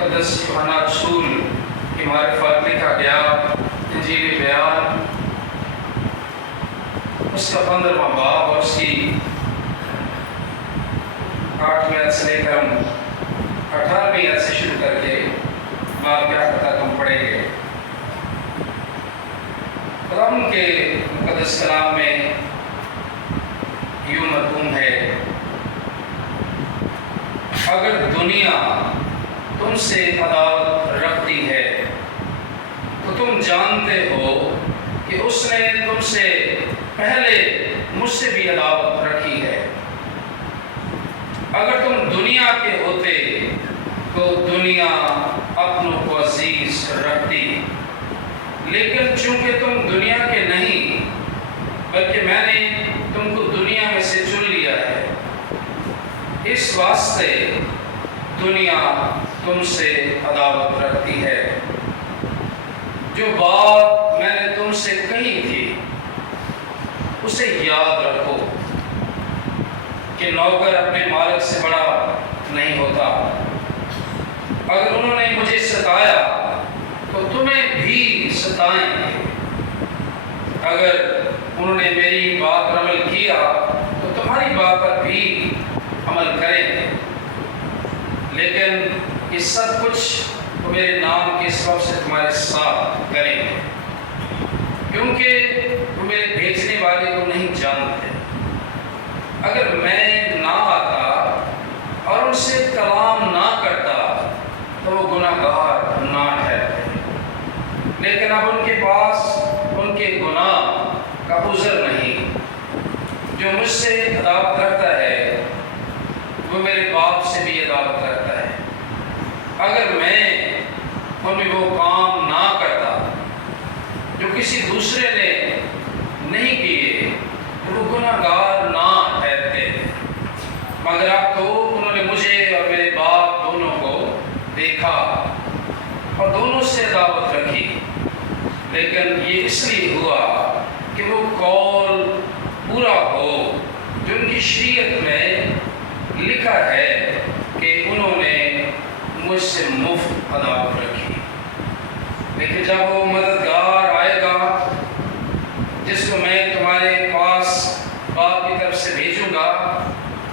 مقدس یوحنا رسول کی معرفت لکھا گیا انجیل بیان، اس کا 15واں باب اور اس کی 8ویں آیت سے لے کر 18ویں آیت سے شروع کر کے باب کے آخر تک ہم پڑھیں گے۔ خداوند کے مقدس کلام میں یوں مرقوم ہے، اگر دنیا تم سے عداوت رکھتی ہے تو تم جانتے ہو کہ اس نے تم سے پہلے مجھ سے بھی عداوت رکھی ہے۔ اگر تم دنیا کے ہوتے تو دنیا اپنوں کو عزیز رکھتی، لیکن چونکہ تم دنیا کے نہیں بلکہ میں نے تم کو دنیا میں سے چن لیا ہے، اس واسطے دنیا تم سے عداوت رکھتی ہے۔ جو بات میں نے تم سے کہی تھی اسے یاد رکھو کہ نوکر اپنے مالک سے بڑا نہیں ہوتا۔ اگر انہوں نے مجھے ستایا تو تمہیں بھی ستائیں گے، اگر انہوں نے میری بات پر عمل کیا تو تمہاری بات پر بھی عمل کریں گے، لیکن یہ سب کچھ وہ میرے نام کے سبب سے تمہارے ساتھ کریں گے، کیونکہ وہ میرے بھیجنے والے کو نہیں جانتے۔ اگر میں نہ آتا اور ان سے کلام نہ کرتا تو وہ گناہ گار نہ ٹھہرتے، لیکن اب ان کے پاس ان کے گناہ کا عذر نہیں۔ جو مجھ سے عداوت رکھتا ہے وہ میرے باپ سے بھی عداوت رکھتا ہے۔ اگر میں ان میں وہ کام نہ کرتا جو کسی دوسرے نے نہیں کیے تو وہ گناہ گار نہ ٹھہرتے، مگر اب تو انہوں نے مجھے اور میرے باپ دونوں کو دیکھا اور دونوں سے عداوت رکھی، لیکن یہ اس لیے ہوا کہ وہ قول پورا ہو جو ان کی شریعت میں لکھا ہے کہ انہوں نے مجھ سے مفت عداوت رکھی۔ لیکن جب وہ مددگار آئے گا جس کو میں تمہارے پاس باپ کی طرف سے بھیجوں گا،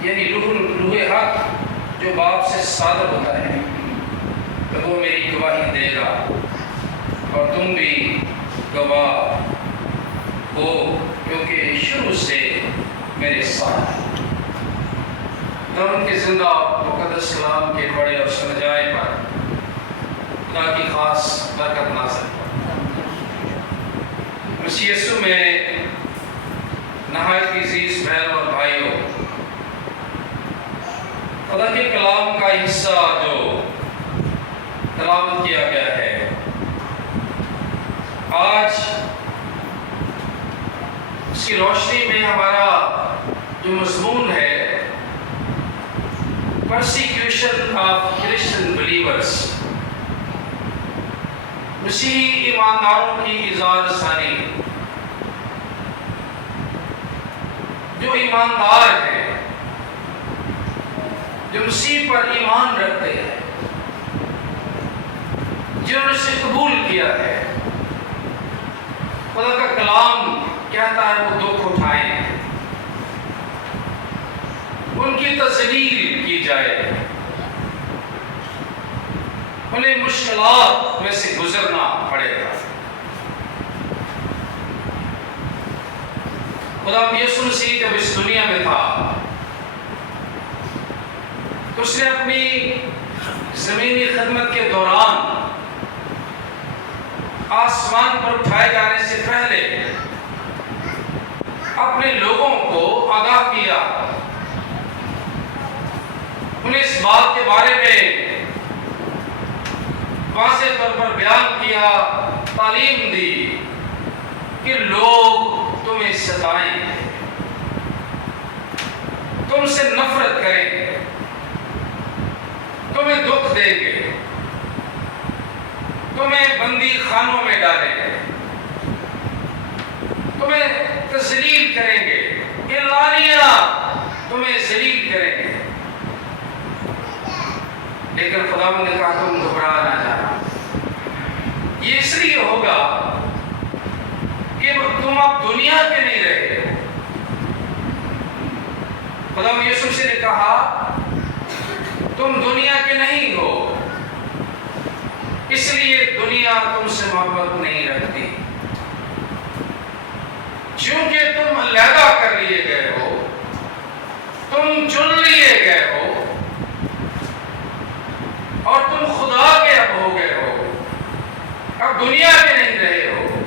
یعنی روح حق جو باپ سے صادر ہوتا ہے، تو وہ میری گواہی دے گا اور تم بھی گواہ ہو، کیونکہ شروع سے میرے ساتھ۔ ان کے زندہ مقدس کلام کے پڑھے اور سمجھائے پر خدا کی خاص برکت نازل ہو۔ مسیح یسوع میں نہایت عزیز بہنوں اور بھائیوں، خدا کے کلام کا حصہ جو تلاوت کیا گیا ہے، آج اس کی روشنی میں ہمارا جو مضمون ہے persecution of Christian believers، مسیحی ایمانداروں کی اظہار ثانی، جو ایماندار ہیں، جو مسیح پر ایمان رکھتے ہیں، جنہوں نے اسے قبول کیا ہے، خدا کا کلام کہتا ہے وہ دکھ اٹھائیں، ان کی تذلیل کی جائے، انہیں مشکلات میں سے گزرنا پڑے گا۔ خدا یسوع مسیح جب اس دنیا میں تھا تو اس نے اپنی زمینی خدمت کے دوران آسمان پر اٹھائے جانے سے پہلے اپنے لوگوں کو آگاہ کیا، انہیں اس بات کے بارے میں واضح طور پر بیان کیا، تعلیم دی کہ لوگ تمہیں ستائیں گے، تم سے نفرت کریں گے، تمہیں دکھ دیں گے، تمہیں بندی خانوں میں ڈالیں گے، تمہیں تذلیل کریں گے، اعلانیہ تمہیں ذلیل کریں گے، لیکن خداوند نے کہا تم گھبرا نہ جانا، یہ اس لیے ہوگا کہ تم اب دنیا کے نہیں رہے ہو۔ خداوند یسوع مسیح نے کہا تم دنیا کے نہیں ہو، اس لیے دنیا تم سے محبت نہیں رکھتی، چونکہ تم علیحدہ کر لیے گئے ہو، تم چن لیے گئے ہو اور تم خدا کے اب ہو گئے ہو، اب دنیا کے نہیں رہے ہو،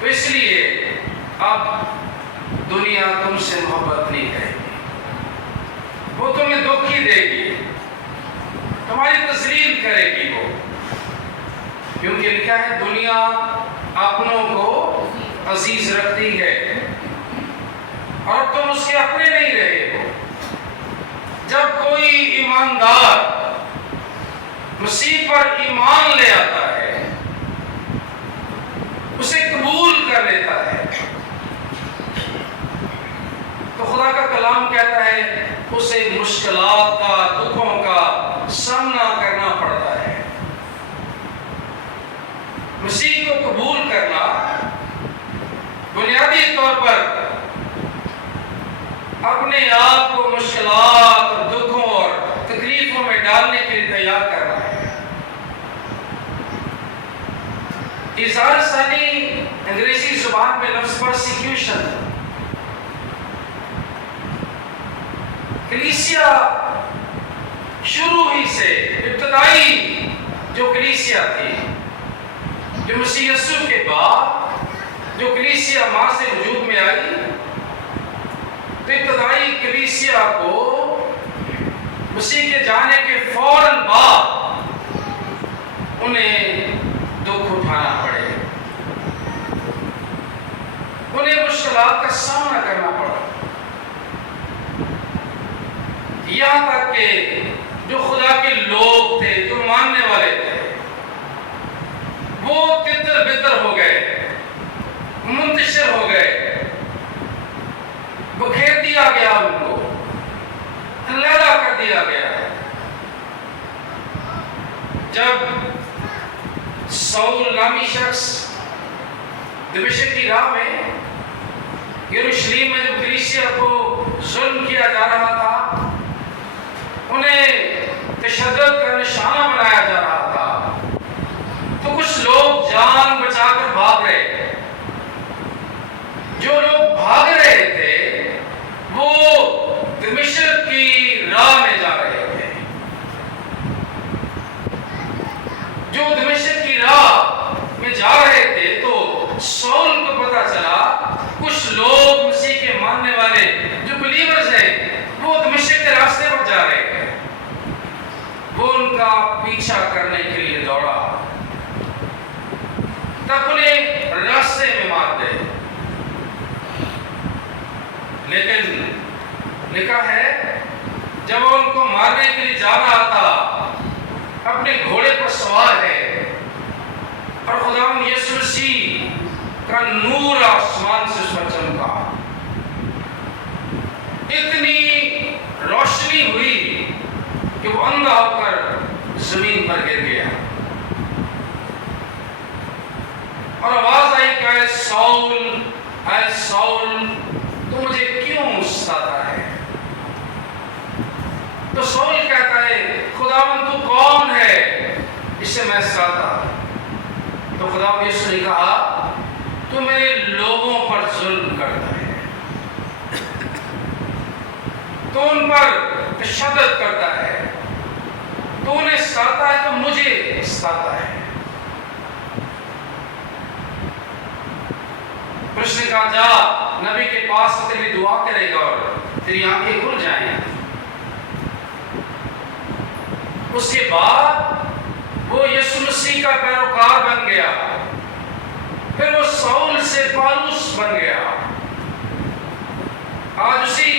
تو اس لیے اب دنیا تم سے محبت نہیں کرے گی، وہ تمہیں دکھ ہی دے گی، تمہاری تذلیل کرے گی وہ، کیونکہ لکھا ہے دنیا اپنوں کو عزیز رکھتی ہے اور تم اس کے اپنے نہیں رہے ہو۔ جب کوئی ایماندار مسیح پر ایمان لے آتا ہے، اسے قبول کر لیتا ہے، تو خدا کا کلام کہتا ہے اسے مشکلات کا، دکھوں کا سامنا کرنا پڑتا ہے۔ مسیح کو قبول کرنا بنیادی طور پر اپنے آپ کو مشکلات اور دکھوں اور تکلیفوں میں ڈالنے کے لیے تیار کرنا ہے۔ اظہار ثانی انگریزی زبان میں لفظ پرسیکیوشن، کلیسیا شروع ہی سے، ابتدائی جو کلیسیا تھی، جو مسیح یسوع کے بعد جو کلیسیا ماں سے وجود میں آئی، تو ابتدائی کلیسیا کو مسیح کے جانے کے فوراً بعد انہیں دکھ اٹھانا پڑے، انہیں مشکلات کا سامنا کرنا پڑا، یہاں تک کہ جو خدا کے لوگ تھے، جو ماننے والے تھے، وہ تتر بتر ہو گئے، منتشر ہو گئے، بکھیر دیا گیا، ان کو علیحدہ کر دیا گیا۔ جب سول نامی شخص دمشق کی راہ میں، یروشلم میں جب کلیسیا کو ظلم کیا جا رہا تھا، انہیں تشدد کا نشانہ بنایا جا رہا تھا، تو کچھ لوگ جان بچا کر بھاگ رہے، جو لوگ بھاگ رہے تھے وہ دمشق کی راہ میں جا رہے تھے، جو دمشق کی راہ میں جا رہے تھے، تو سول کو پتا چلا کچھ لوگ مسیح کے ماننے والے جو بلیورز ہیں وہ دمشق کے راستے پر جا رہے ہیں، وہ ان کا پیچھا کرنے کے لیے دوڑا، تب انہیں راستے میں مار دے، لیکن لکھا ہے جب وہ ان کو مارنے کے لیے جا رہا تھا، اپنے گھوڑے پر سوار ہے، اور خداوند یسوع مسیح کا نور آسمان سے اس پر چمکا، اتنی روشنی ہوئی کہ وہ اندھا ہو کر زمین پر گر گیا، اور آواز آئی کہ اے سول تو مجھے کیوں ستاتا ہے؟ تو سول کہتا ہے خداوند تو کون ہے اس سے میں ستاتا؟ تو خداوند یسوع نے کہا تو میرے لوگوں پر ظلم کرتا ہے، تو ان پر تشدد کرتا ہے، تو انہیں ستاتا ہے، تو مجھے ستاتا ہے۔ اس نے کہا جا نبی کے پاس تیری دعا کرے گا اور تیری آنکھیں کھل جائیں۔ اس کے بعد وہ یسوع مسیح کا پیروکار بن گیا، پھر وہ سول سے پالوس بن گیا۔ آج اسی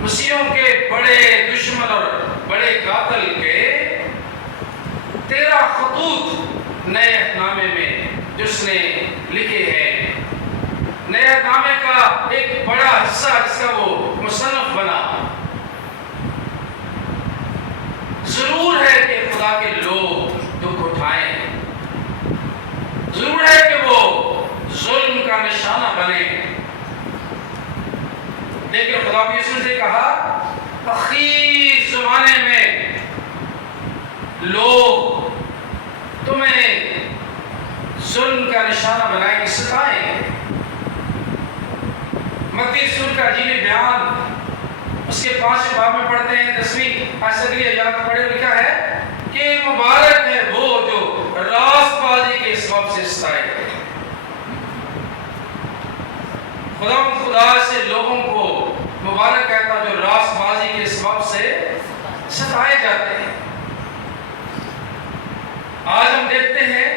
مسیحوں کے بڑے دشمن اور بڑے قاتل کے 13 خطوط نئے نامے میں جس نے لکھے ہیں، نئے نامے کا ایک بڑا حصہ جس کا وہ مصنف بنا، ضرور ہے کہ لیکن خدا بھی یسوع نے کہا اخیر زمانے میں لوگ تمہیں ظلم کا نشانہ بنائیں گے، ستائیں گے۔ متی رسول کا انجیلی بیان اس کے 5ویں باب میں پڑھتے ہیں 10ویں اگلی آیات پڑھے، لکھا ہے کہ مبارک ہے وہ جو راست بازی کے سبب سے ستائے گئے۔ خدا سے لوگوں کو مبارک کہتا جو راست بازی کے سبب سے ستائے جاتے ہیں۔ آج ہم دیکھتے ہیں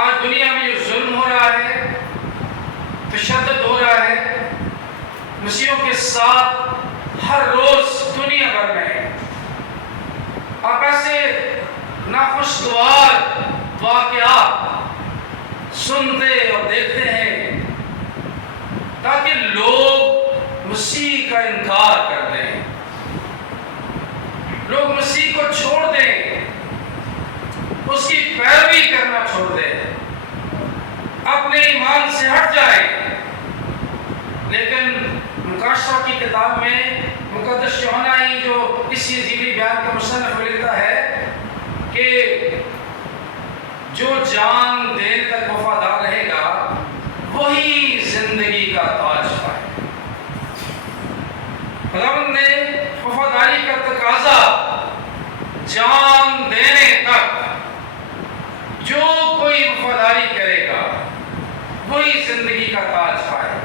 آج دنیا میں جو ظلم ہو رہا ہے، تشدد ہو رہا ہے مسیحیوں کے ساتھ ہر روز دنیا بھر میں، آپ ایسے ناخوشگوار واقعات سنتے اور دیکھتے ہیں تاکہ لوگ مسیح کا انکار کر دیں، لوگ مسیح کو چھوڑ دیں، اس کی پیروی کرنا چھوڑ دیں، اپنے ایمان سے ہٹ جائیں۔ لیکن مکاشفہ کی کتاب میں مقدس یوحنا ہی جو اس انجیلی بیان کا مصنف لکھتا ہے کہ جو جان دینے تک وفادار رہے گا وہی زندگی کا تاج پائے۔ خداوند نے وفاداری کا تقاضا جان دینے تک، جو کوئی وفاداری کرے گا وہی زندگی کا تاج پائے۔